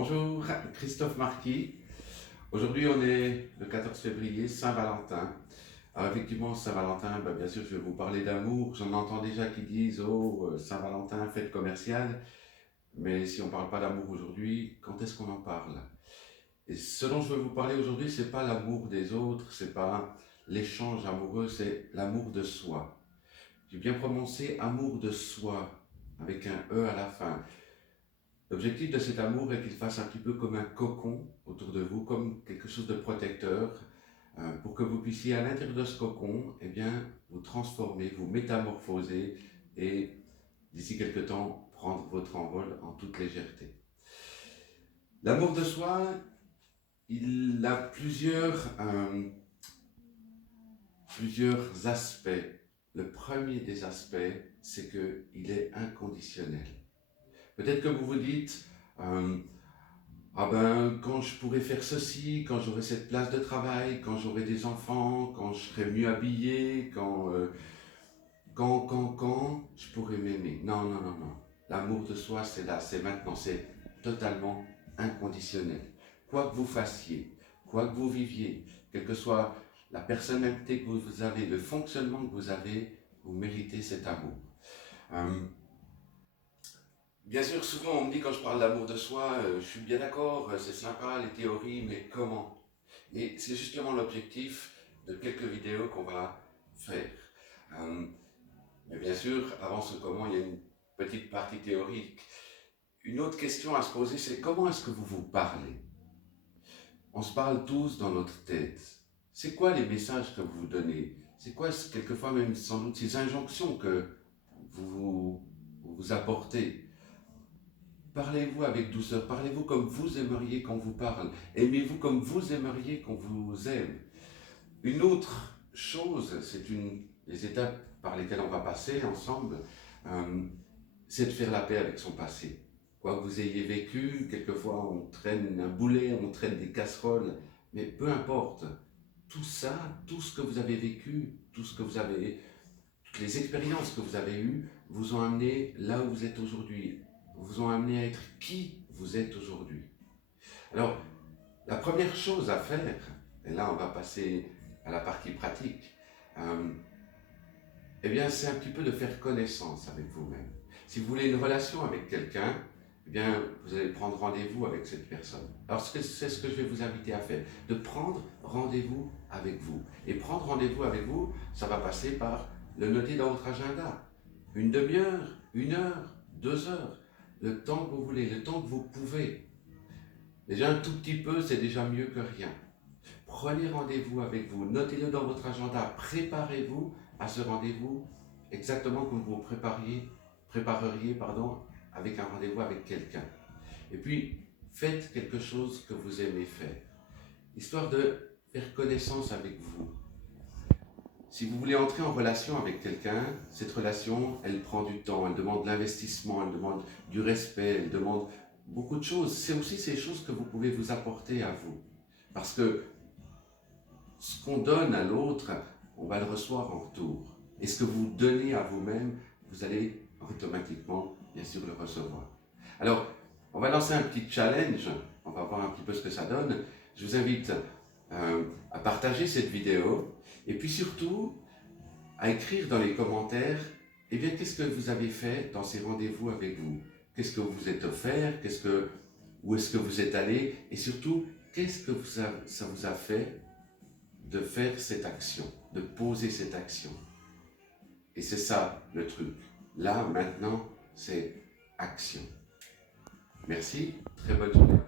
Bonjour, Christophe Marquis. Aujourd'hui, on est le 14 février, Saint-Valentin. Alors effectivement, Saint-Valentin, bien sûr, je vais vous parler d'amour. J'en entends déjà qui disent «Oh, Saint-Valentin, fête commerciale». Mais si on ne parle pas d'amour aujourd'hui, quand est-ce qu'on en parle? Et ce dont je veux vous parler aujourd'hui, c'est pas l'amour des autres, c'est pas l'échange amoureux, c'est l'amour de soi. J'ai bien prononcé amour de soi, avec un E à la fin. L'objectif de cet amour est qu'il fasse un petit peu comme un cocon autour de vous, comme quelque chose de protecteur, pour que vous puissiez à l'intérieur de ce cocon, eh bien, vous transformer, vous métamorphoser et d'ici quelque temps, prendre votre envol en toute légèreté. L'amour de soi, il a plusieurs aspects. Le premier des aspects, c'est qu'il est inconditionnel. Peut-être que vous vous dites, ah ben, quand je pourrais faire ceci, quand j'aurai cette place de travail, quand j'aurai des enfants, quand je serai mieux habillé, quand je pourrais m'aimer. Non, non, non, non. L'amour de soi, c'est là, c'est maintenant, c'est totalement inconditionnel. Quoi que vous fassiez, quoi que vous viviez, quelle que soit la personnalité que vous avez, le fonctionnement que vous avez, vous méritez cet amour. Bien sûr, souvent on me dit quand je parle d'amour de soi, je suis bien d'accord, c'est sympa les théories, mais comment? Et c'est justement l'objectif de quelques vidéos qu'on va faire. Euh, mais bien sûr, avant ce comment, il y a une petite partie théorique. Une autre question à se poser, c'est comment est-ce que vous vous parlez? On se parle tous dans notre tête. C'est quoi les messages que vous vous donnez? C'est quoi, quelquefois même sans doute, ces injonctions que vous apportez? Parlez-vous avec douceur, parlez-vous comme vous aimeriez qu'on vous parle, aimez-vous comme vous aimeriez qu'on vous aime. Une autre chose, les étapes par lesquelles on va passer ensemble, c'est de faire la paix avec son passé. Quoi que vous ayez vécu, quelquefois on traîne un boulet, on traîne des casseroles, mais peu importe, tout ça, tout ce que vous avez vécu, toutes les expériences que vous avez eues, vous ont amené là où vous êtes aujourd'hui, vous ont amené à être qui vous êtes aujourd'hui. Alors, la première chose à faire, et là on va passer à la partie pratique, eh bien c'est un petit peu de faire connaissance avec vous-même. Si vous voulez une relation avec quelqu'un, eh bien vous allez prendre rendez-vous avec cette personne. Alors c'est ce que je vais vous inviter à faire, de prendre rendez-vous avec vous. Et prendre rendez-vous avec vous, ça va passer par le noter dans votre agenda. Une demi-heure, 1 heure, 2 heures, le temps que vous voulez, le temps que vous pouvez. Déjà un tout petit peu, c'est déjà mieux que rien. Prenez rendez-vous avec vous, notez-le dans votre agenda, préparez-vous à ce rendez-vous exactement comme vous prépareriez avec un rendez-vous avec quelqu'un. Et puis, faites quelque chose que vous aimez faire, histoire de faire connaissance avec vous. Si vous voulez entrer en relation avec quelqu'un, cette relation, elle prend du temps, elle demande de l'investissement, elle demande du respect, elle demande beaucoup de choses. C'est aussi ces choses que vous pouvez vous apporter à vous. Parce que ce qu'on donne à l'autre, on va le recevoir en retour. Et ce que vous donnez à vous-même, vous allez automatiquement, bien sûr, le recevoir. Alors, on va lancer un petit challenge, on va voir un petit peu ce que ça donne. Je vous invite à partager cette vidéo et puis surtout à écrire dans les commentaires, eh bien, qu'est-ce que vous avez fait dans ces rendez-vous avec vous? Qu'est-ce que vous vous êtes offert? Où est-ce que vous êtes allé? Et surtout, qu'est-ce que ça vous a fait de faire cette action, de poser cette action? Et c'est ça le truc. Là, maintenant, c'est action. Merci, très bonne journée.